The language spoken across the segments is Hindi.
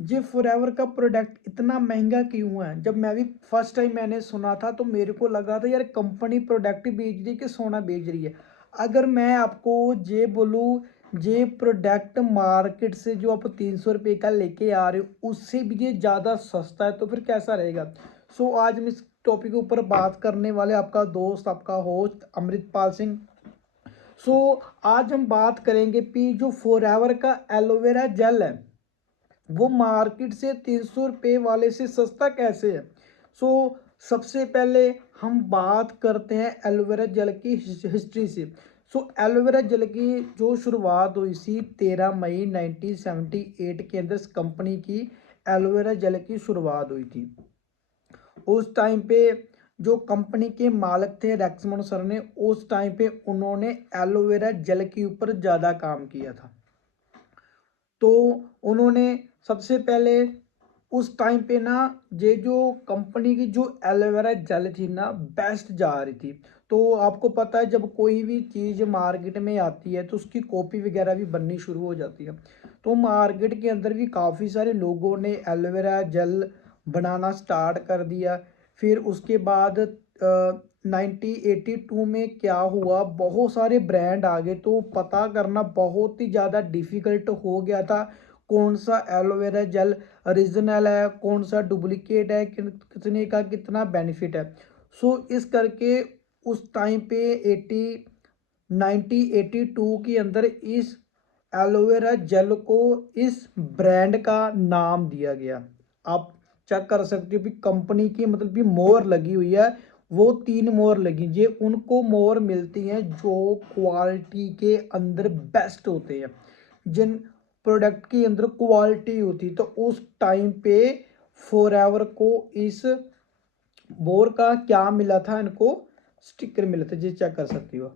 ये फॉरएवर का प्रोडक्ट इतना महंगा क्यों है? जब मैं भी फर्स्ट टाइम मैंने सुना था तो मेरे को लगा था यार कंपनी प्रोडक्ट बेच रही है कि सोना बेच रही है। अगर मैं आपको ये बोलूँ, ये प्रोडक्ट मार्केट से जो आप 300 रुपये का लेके आ रहे हो उससे भी ये ज़्यादा सस्ता है, तो फिर कैसा रहेगा? सो आज हम इस टॉपिक के ऊपर बात करने वाले, आपका दोस्त आपका होस्ट अमृतपाल सिंह। सो आज हम बात करेंगे कि जो फॉरएवर का एलोवेरा जेल है वो मार्केट से 300 रुपये वाले से सस्ता कैसे है। सो सबसे पहले हम बात करते हैं एलोवेरा जेल की हिस्ट्री से। सो एलोवेरा जेल की जो शुरुआत हुई थी 13 मई 1978 के अंदर इस कंपनी की एलोवेरा जेल की शुरुआत हुई थी। उस टाइम पे जो कंपनी के मालिक थे रेक्समन सर ने, उस टाइम पे उन्होंने एलोवेरा जेल के ऊपर ज़्यादा काम किया था। तो उन्होंने सबसे पहले उस टाइम पे ना, ये जो कंपनी की जो एलोवेरा जेल थी ना बेस्ट जा रही थी। तो आपको पता है जब कोई भी चीज़ मार्केट में आती है तो उसकी कॉपी वगैरह भी बननी शुरू हो जाती है। तो मार्केट के अंदर भी काफ़ी सारे लोगों ने एलोवेरा जेल बनाना स्टार्ट कर दिया। फिर उसके बाद 1982 में क्या हुआ, बहुत सारे ब्रांड आ गए तो पता करना बहुत ही ज़्यादा डिफ़िकल्ट हो गया था कौन सा एलोवेरा जेल ओरिजिनल है, कौन सा डुप्लीकेट है, कितने का कितना बेनिफिट है। सो इस करके उस टाइम पे 1982 के अंदर इस एलोवेरा जेल को इस ब्रांड का नाम दिया गया। आप चेक कर सकते हो कि कंपनी की मतलब भी मोहर लगी हुई है, वो 3 मोहर लगी। ये उनको मोहर मिलती हैं जो क्वालिटी के अंदर बेस्ट होते हैं, जिन प्रोडक्ट के अंदर क्वालिटी होती। तो उस टाइम पे फॉरएवर को इस बोर का क्या मिला था, इनको स्टिकर मिला था, जी चेक कर सकती हो।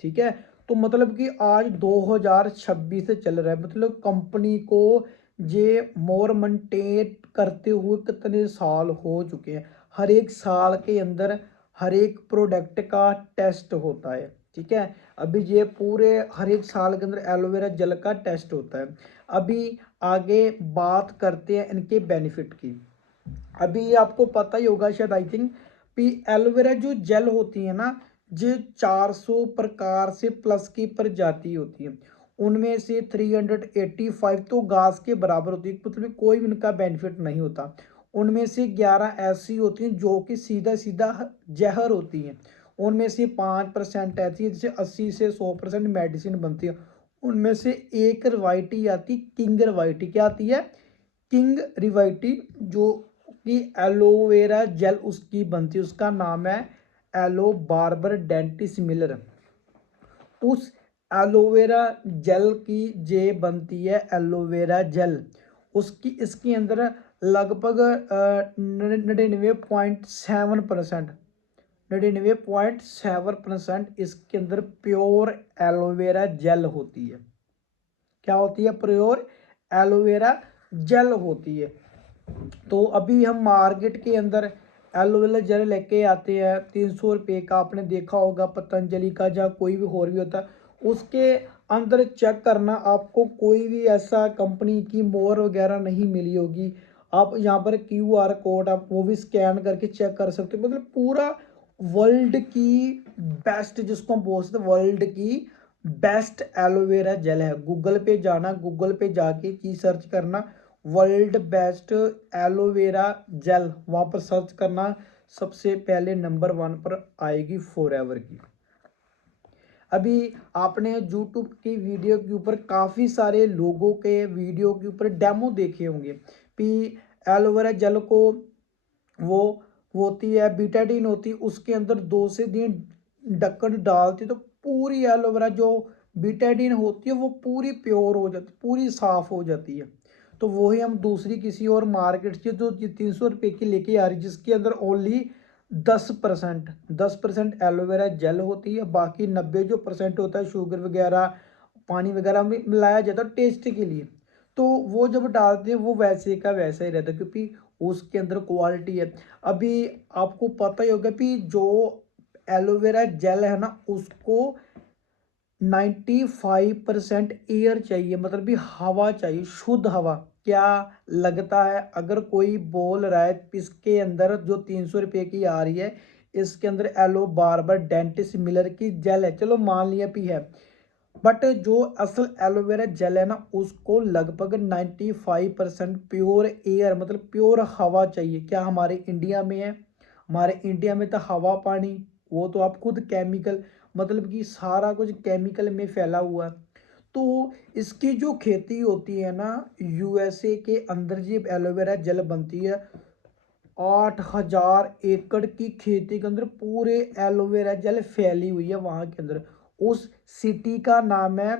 ठीक है, तो मतलब कि आज 2026 से चल रहा है, मतलब कंपनी को ये मोर मेंटेन करते हुए कितने साल हो चुके हैं। हर एक साल के अंदर हर एक प्रोडक्ट का टेस्ट होता है। ठीक है, अभी ये पूरे हर एक साल के अंदर एलोवेरा जेल का टेस्ट होता है। अभी आगे बात करते हैं इनके बेनिफिट की। अभी ये आपको पता ही होगा शायद, आई थिंक, कि एलोवेरा जो जेल होती है ना, ये 400 प्रकार से प्लस की प्रजाति होती है। उनमें से 385 तो घास के बराबर होती है, मतलब कोई भी उनका बेनिफिट नहीं होता। उनमें से 11 ऐसी होती हैं जो कि सीधा सीधा जहर होती हैं। उनमें से 5% ऐसी है जिससे 80 से 100% मेडिसिन बनती है। उनमें से एक रिवाइटी आती, किंग रिवाइटी। क्या आती है? किंग रिवाइटी, जो कि एलोवेरा जेल उसकी बनती है, उसका नाम है एलो बार्बर डेंटिस मिलर। उस एलोवेरा जेल की जे बनती है एलोवेरा जेल। उसकी इसके अंदर लगभग 99.7%, 99.7% इसके अंदर प्योर एलोवेरा जेल होती है। क्या होती है? प्योर एलोवेरा जेल होती है। तो अभी हम मार्केट के अंदर एलोवेरा जेल लेके आते हैं 300 रुपये का। आपने देखा होगा पतंजलि का या कोई भी और भी होता है, उसके अंदर चेक करना, आपको कोई भी ऐसा कंपनी की मोहर वगैरह नहीं मिली होगी। आप यहाँ पर QR कोड आप वो भी स्कैन करके चेक कर सकते हो। मतलब पूरा वर्ल्ड की बेस्ट, जिसको हम बोल सकते हैं वर्ल्ड की बेस्ट एलोवेरा जेल है। गूगल पे जाना, गूगल पे जाके चीज सर्च करना, वर्ल्ड बेस्ट एलोवेरा जेल, वहाँ पर सर्च करना, सबसे पहले नंबर 1 पर आएगी फॉरएवर की। अभी आपने यूट्यूब की वीडियो के ऊपर काफ़ी सारे लोगों के वीडियो के ऊपर डेमो देखे होंगे कि एलोवेरा जेल को वो होती है बीटाडीन होती है, उसके अंदर 2 से 3 ढक्कन डालती तो पूरी एलोवेरा जो बीटाडीन होती है वो पूरी प्योर हो जाती, पूरी साफ हो जाती है। तो वही हम दूसरी किसी और मार्केट से जो 300 रुपये की लेके आ रही, जिसके अंदर ओनली 10% एलोवेरा जेल होती है, बाकी 90 जो परसेंट होता है शुगर वगैरह पानी वगैरह में मिलाया जाता है टेस्ट के लिए। तो वो जब डालते हैं वो वैसे का वैसा ही रहता है, क्योंकि उसके अंदर क्वालिटी है। अभी आपको पता ही होगा कि जो एलोवेरा जेल है ना, उसको 95% एयर चाहिए, मतलब भी हवा चाहिए, शुद्ध हवा। क्या लगता है अगर कोई बोल रहा है इसके अंदर जो 300 रुपये की आ रही है इसके अंदर एलो बार्बर डेंटिस्ट मिलर की जेल है, चलो मान लिया भी है, बट जो असल एलोवेरा जेल है ना उसको लगभग 95% प्योर एयर मतलब प्योर हवा चाहिए। क्या हमारे इंडिया में है? हमारे इंडिया में तो हवा पानी वो तो आप खुद केमिकल मतलब कि सारा कुछ केमिकल में फैला हुआ है। तो इसकी जो खेती होती है ना यूएसए के अंदर जो एलोवेरा जेल बनती है 8,000 एकड़ की खेती के अंदर पूरे एलोवेरा जेल फैली हुई है वहां के अंदर। उस सिटी का नाम है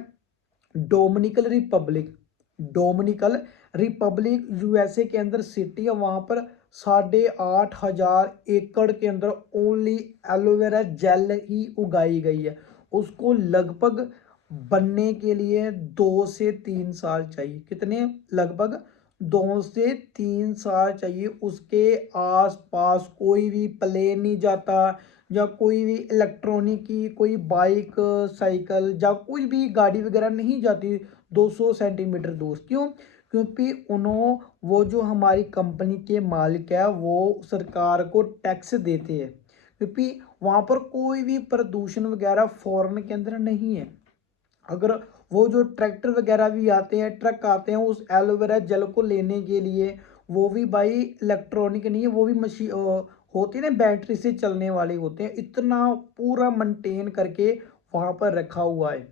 डोमिनिकल रिपब्लिक। डोमिनिकल रिपब्लिक यूएसए के अंदर सिटी है, वहां पर 8,500 एकड़ के अंदर ओनली एलोवेरा जेल ही उगाई गई है। उसको लगभग बनने के लिए 2 से 3 साल चाहिए। कितने? लगभग 2 से 3 साल चाहिए। उसके आसपास कोई भी प्लेन नहीं जाता या कोई भी इलेक्ट्रॉनिक की कोई बाइक साइकिल या कोई भी गाड़ी वगैरह नहीं जाती 200 सेंटीमीटर दूर। क्यों? क्योंकि उन्होंने वो जो हमारी कंपनी के मालिक है वो सरकार को टैक्स देते हैं, क्योंकि वहाँ पर कोई भी प्रदूषण वगैरह फॉरेन के अंदर नहीं है। अगर वो जो ट्रैक्टर वगैरह भी आते हैं ट्रक आते हैं उस एलोवेरा जेल को लेने के लिए वो भी भाई इलेक्ट्रॉनिक नहीं है, वो भी मशीन होती है ना बैटरी से चलने वाले होते हैं। इतना पूरा मेंटेन करके वहां पर रखा हुआ है।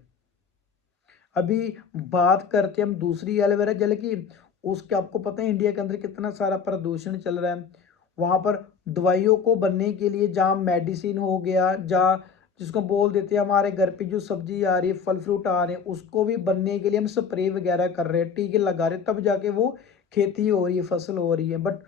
अभी बात करते हैं हम दूसरी एलोवेरा जेल की। उसके आपको पता है इंडिया के अंदर कितना सारा प्रदूषण चल रहा है। वहां पर दवाइयों को बनने के लिए जहाँ मेडिसिन हो गया जहाँ जिसको बोल देते हैं हमारे घर पे जो सब्जी आ रही है फल फ्रूट आ रहे हैं उसको भी बनने के लिए हम स्प्रे वगैरह कर रहे हैं टीके लगा रहे हैं तब जाके वो खेती हो रही है फसल हो रही है। बट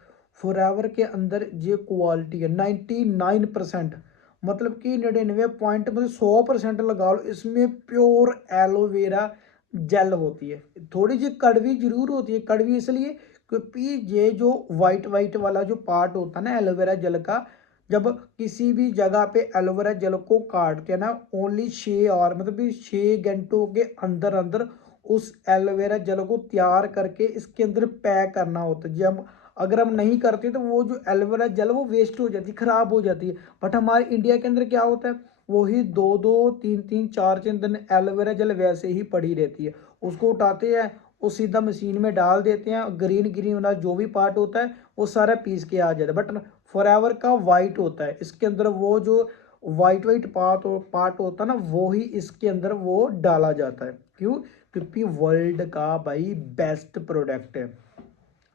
फॉरएवर के अंदर ये क्वालिटी है 99%, मतलब कि 99 पॉइंट मतलब 100% लगा लो इसमें प्योर एलोवेरा जेल होती है। थोड़ी सी कड़वी जरूर होती है, कड़वी इसलिए क्योंकि ये जो वाइट वाइट वाला जो पार्ट होता है ना एलोवेरा जेल का, जब किसी भी जगह पे एलोवेरा जेल को काटते हैं ना ओनली 6 आवर मतलब कि 6 घंटों के अंदर अंदर उस एलोवेरा जेल को तैयार करके इसके अंदर पैक करना होता है। जब अगर हम नहीं करते तो वो जो एलोवेरा जेल वो वेस्ट हो जाती है, खराब हो जाती है। बट हमारे इंडिया के अंदर क्या होता है वही 2-2 3-3 4 दिन एलोवेरा जेल वैसे ही पड़ी रहती है। उसको उठाते हैं वो सीधा मशीन में डाल देते हैं, ग्रीन ग्रीन वाला जो भी पार्ट होता है वो सारा पीस के आ जाता है। बट फॉरएवर का वाइट होता है, इसके अंदर वो जो वाइट वाइट पार्ट होता है ना वो ही इसके अंदर वो डाला जाता है। क्यों? क्योंकि वर्ल्ड का भाई बेस्ट प्रोडक्ट है।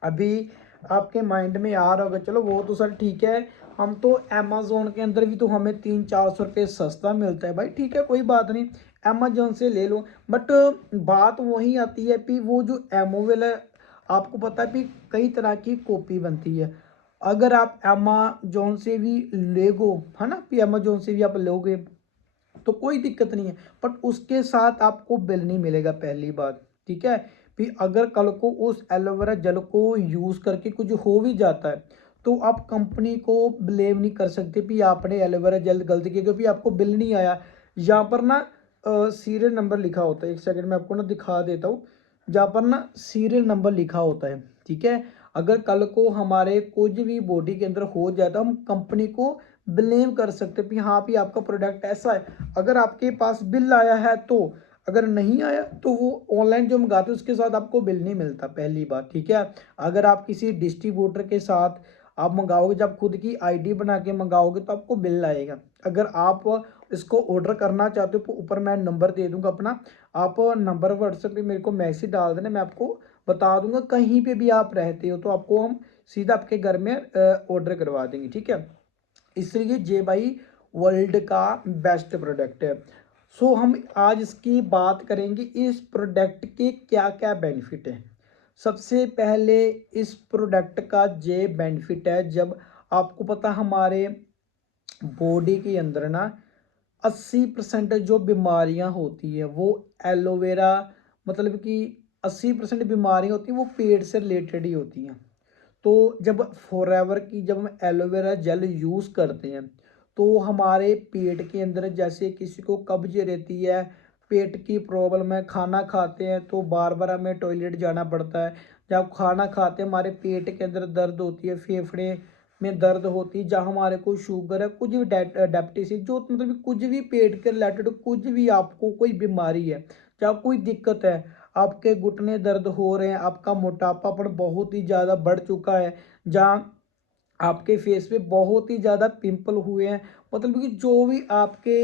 अभी आपके माइंड में आ रहा होगा चलो वो तो सर ठीक है, हम तो अमेजोन के अंदर भी तो हमें 300-400 रुपये सस्ता मिलता है। भाई ठीक है कोई बात नहीं, अमेजोन से ले लो। बट बात वही आती है कि वो जो एमोवेल है आपको पता है कि कई तरह की कॉपी बनती है। अगर आप अमेजोन से भी लेगो है ना कि अमेजोन से भी आप लोगे तो कोई दिक्कत नहीं है, बट उसके साथ आपको बिल नहीं मिलेगा पहली बात। ठीक है? फिर अगर कल को उस एलोवेरा जेल को यूज़ करके कुछ हो भी जाता है तो आप कंपनी को ब्लेम नहीं कर सकते कि आपने एलोवेरा जेल गलती की क्योंकि आपको बिल नहीं आया। यहाँ पर ना सीरियल नंबर लिखा होता है, एक सेकंड में आपको ना दिखा देता हूँ। जहाँ पर ना सीरियल नंबर लिखा होता है। ठीक है? अगर कल को हमारे कुछ भी बॉडी के अंदर हो जाए तो हम कंपनी को ब्लेम कर सकते कि हाँ भी आपका प्रोडक्ट ऐसा है। अगर आपके पास बिल आया है तो, अगर नहीं आया तो वो ऑनलाइन जो मंगाते हैं उसके साथ आपको बिल नहीं मिलता पहली बात। ठीक है? अगर आप किसी डिस्ट्रीब्यूटर के साथ आप मंगाओगे, जब खुद की आईडी बना के मंगाओगे तो आपको बिल आएगा। अगर आप इसको ऑर्डर करना चाहते हो तो ऊपर मैं नंबर दे दूंगा अपना, आप नंबर व्हाट्सएप पे मेरे को मैसेज डाल देना, मैं आपको बता दूंगा। कहीं पे भी आप रहते हो तो आपको हम सीधा आपके घर में ऑर्डर करवा देंगे। ठीक है? इसलिए जे भाई वर्ल्ड का बेस्ट प्रोडक्ट है। सो हम आज इसकी बात करेंगे इस प्रोडक्ट के क्या क्या बेनिफिट हैं। सबसे पहले इस प्रोडक्ट का जे बेनिफिट है, जब आपको पता हमारे बॉडी के अंदर ना 80% जो बीमारियां होती है वो एलोवेरा मतलब कि 80% बीमारियां होती हैं वो पेट से रिलेटेड ही होती हैं। तो जब फॉरएवर की जब हम एलोवेरा जेल यूज़ करते हैं तो हमारे पेट के अंदर जैसे किसी को कब्ज रहती है, पेट की प्रॉब्लम है, खाना खाते हैं तो बार बार हमें टॉयलेट जाना पड़ता है, जब खाना खाते हैं हमारे पेट के अंदर दर्द होती है, फेफड़े में दर्द होती है, जहाँ हमारे को शुगर है, कुछ भी डायबिटीज जो मतलब कि कुछ भी पेट के रिलेटेड कुछ भी आपको कोई बीमारी है, चाहे कोई दिक्कत है, आपके घुटने दर्द हो रहे हैं, आपका मोटापापन बहुत ही ज़्यादा बढ़ चुका है, जहाँ आपके फेस पे बहुत ही ज़्यादा पिंपल हुए हैं, मतलब कि जो भी आपके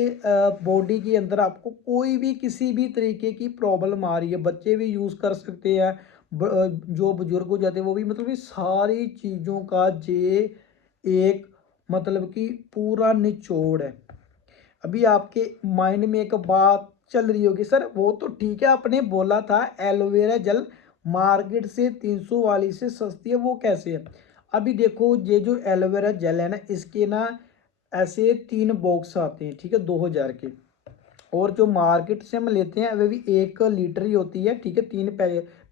बॉडी के अंदर आपको कोई भी किसी भी तरीके की प्रॉब्लम आ रही है, बच्चे भी यूज़ कर सकते हैं, जो बुजुर्ग हो जाते हैं वो भी, मतलब कि सारी चीज़ों का ये एक मतलब कि पूरा निचोड़ है। अभी आपके माइंड में एक बात चल रही होगी, सर वो तो ठीक है, आपने बोला था एलोवेरा जेल मार्केट से 300 वाली से सस्ती है, वो कैसे है? अभी देखो ये जो एलोवेरा जेल है ना, इसके ना ऐसे 3 बॉक्स आते हैं, ठीक है, 2000 के। और जो मार्केट से हम लेते हैं वे भी 1 लीटर ही होती है, ठीक है, 3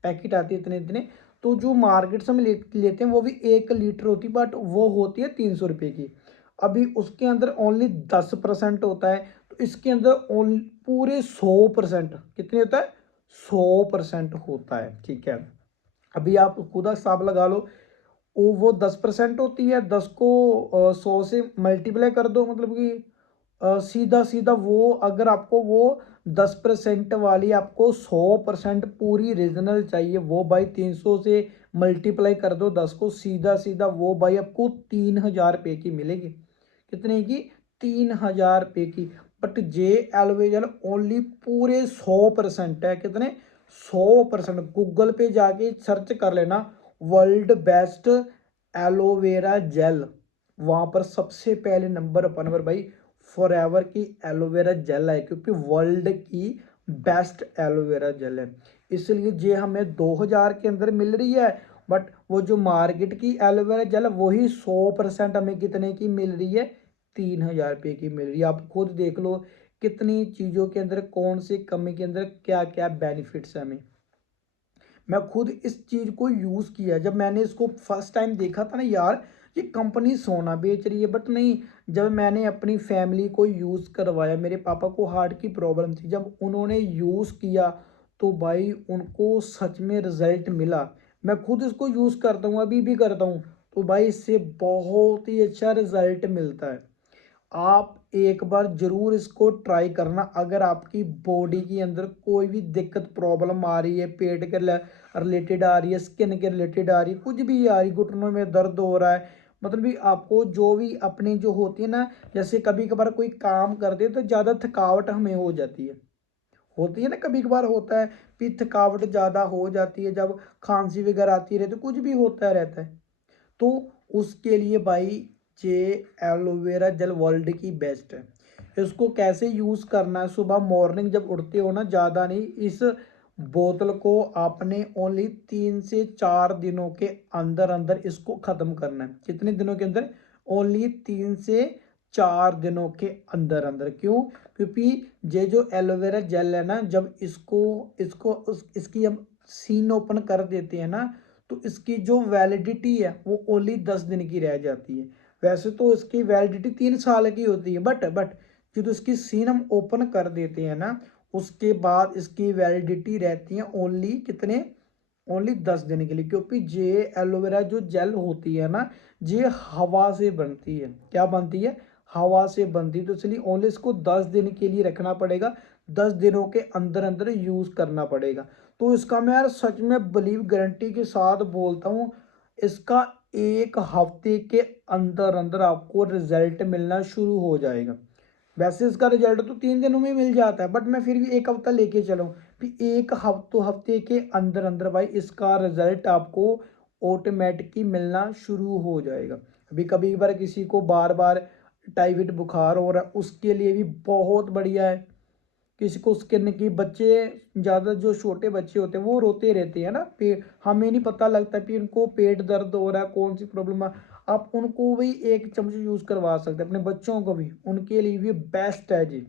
पैकेट आती है इतने इतने। तो जो मार्केट से हम लेते हैं वो भी 1 लीटर होती है, बट वो होती है 300 रुपये की। अभी उसके अंदर ओनली 10% होता है, तो इसके अंदर ओनली पूरे 100% कितने होता है, 100% होता है, ठीक है। अभी आप खुद हिसाब लगा लो, वो 10% होती है, 10 को 100 से मल्टीप्लाई कर दो, मतलब कि सीधा सीधा वो अगर आपको वो 10% वाली आपको 100% पूरी रीजनल चाहिए, वो भाई 300 से मल्टीप्लाई कर दो 10 को, सीधा सीधा वो भाई आपको 3000 रुपये की मिलेगी। कितने की, 3000 रुपये की। बट जे एलोवेरा ओनली पूरे 100% है, कितने, 100%। गूगल पे जाके सर्च कर लेना वर्ल्ड बेस्ट एलोवेरा जेल, वहाँ पर सबसे पहले नंबर पर भाई फॉरएवर की एलोवेरा जेल है, क्योंकि वर्ल्ड की बेस्ट एलोवेरा जेल है, इसलिए ये हमें 2000 के अंदर मिल रही है। बट वो जो मार्केट की एलोवेरा जेल है वही 100% हमें कितने की मिल रही है, 3000 रुपये की मिल रही है। आप खुद देख लो कितनी चीज़ों के अंदर कौन सी कमी के अंदर क्या क्या बेनिफिट्स है हमें। मैं खुद इस चीज़ को यूज़ किया, जब मैंने इसको फर्स्ट टाइम देखा था ना, यार ये कंपनी सोना बेच रही है, बट नहीं, जब मैंने अपनी फैमिली को यूज़ करवाया, मेरे पापा को हार्ट की प्रॉब्लम थी, जब उन्होंने यूज़ किया तो भाई उनको सच में रिजल्ट मिला। मैं खुद इसको यूज़ करता हूँ, अभी भी करता हूँ, तो भाई इससे बहुत ही अच्छा रिजल्ट मिलता है। आप एक बार जरूर इसको ट्राई करना, अगर आपकी बॉडी के अंदर कोई भी दिक्कत प्रॉब्लम आ रही है, पेट के रिलेटेड आ रही है, स्किन के रिलेटेड आ रही है, कुछ भी आ रही, घुटनों में दर्द हो रहा है, मतलब भी आपको जो भी अपनी जो होती है ना, जैसे कभी कभार कोई काम करते हैं तो ज़्यादा थकावट हमें हो जाती है, होती है ना, कभी कभार होता है कि थकावट ज़्यादा हो जाती है, जब खांसी वगैरह आती रहती है, कुछ भी होता रहता है, तो उसके लिए भाई ये एलोवेरा जेल वर्ल्ड की बेस्ट है। इसको कैसे यूज़ करना है, सुबह मॉर्निंग जब उठते हो ना, ज़्यादा नहीं, इस बोतल को आपने ओनली 3 से 4 दिनों के अंदर अंदर इसको ख़त्म करना है। कितने दिनों के अंदर, ओनली 3 से 4 दिनों के अंदर अंदर। क्यों, क्योंकि ये जो एलोवेरा जेल है ना, जब इसको इसको इसकी हम सीन ओपन कर देते हैं ना, तो इसकी जो वैलिडिटी है वो ओनली 10 दिन की रह जाती है। वैसे तो इसकी वैलिडिटी 3 साल की होती है, बट जो इसकी सीन हम ओपन कर देते हैं ना, उसके बाद इसकी वैलिडिटी रहती है ओनली कितने, ओनली 10 दिन के लिए, क्योंकि ये एलोवेरा जो जेल होती है ना, ये हवा से बनती है, क्या बनती है, हवा से बनती है, तो इसलिए ओनली इसको 10 दिन के लिए रखना पड़ेगा, 10 दिनों के अंदर अंदर यूज़ करना पड़ेगा। तो इसका मैं यार सच में बिलीव गारंटी के साथ बोलता हूँ, इसका 1 हफ्ते के अंदर अंदर आपको रिजल्ट मिलना शुरू हो जाएगा। वैसे इसका रिजल्ट तो 3 दिनों में मिल जाता है, बट मैं फिर भी 1 हफ्ता लेके चलूँ, कि 1 हफ्ते के अंदर अंदर भाई इसका रिजल्ट आपको ऑटोमेटिकली मिलना शुरू हो जाएगा। अभी कभी बार किसी को बार बार टाइफाइड बुखार हो रहा है, उसके लिए भी बहुत बढ़िया है। किसी को स्किन की, बच्चे ज़्यादा जो छोटे बच्चे होते हैं वो रोते रहते हैं ना, पेट हमें नहीं पता लगता कि उनको पेट दर्द हो रहा है, कौन सी प्रॉब्लम है, आप उनको भी 1 चम्मच यूज़ करवा सकते हैं, अपने बच्चों को भी, उनके लिए भी बेस्ट है जी।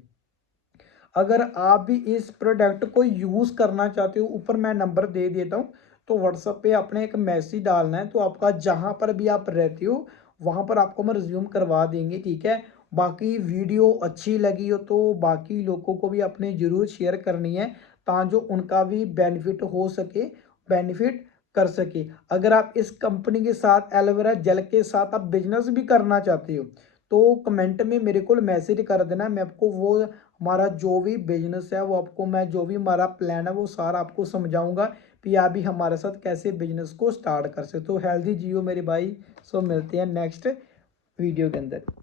अगर आप भी इस प्रोडक्ट को यूज़ करना चाहते हो, ऊपर मैं नंबर दे देता हूँ, तो व्हाट्सएप पे आपने एक मैसेज डालना है, तो आपका जहाँ पर भी आप रहते हो वहाँ पर आपको हम रिज्यूम करवा देंगे, ठीक है। बाकी वीडियो अच्छी लगी हो तो बाकी लोगों को भी अपने ज़रूर शेयर करनी है, ताकि जो उनका भी बेनिफिट हो सके, बेनिफिट कर सके। अगर आप इस कंपनी के साथ एलोवेरा जेल के साथ आप बिजनेस भी करना चाहते हो तो कमेंट में मेरे को मैसेज कर देना, मैं आपको वो हमारा जो भी बिजनेस है वो आपको मैं जो भी हमारा प्लान है वो सारा आपको समझाऊंगा कि आप भी हमारे साथ कैसे बिजनेस को स्टार्ट कर सकते हो। हेल्दी जियो मेरे भाई। सो मिलते हैं नेक्स्ट वीडियो के अंदर।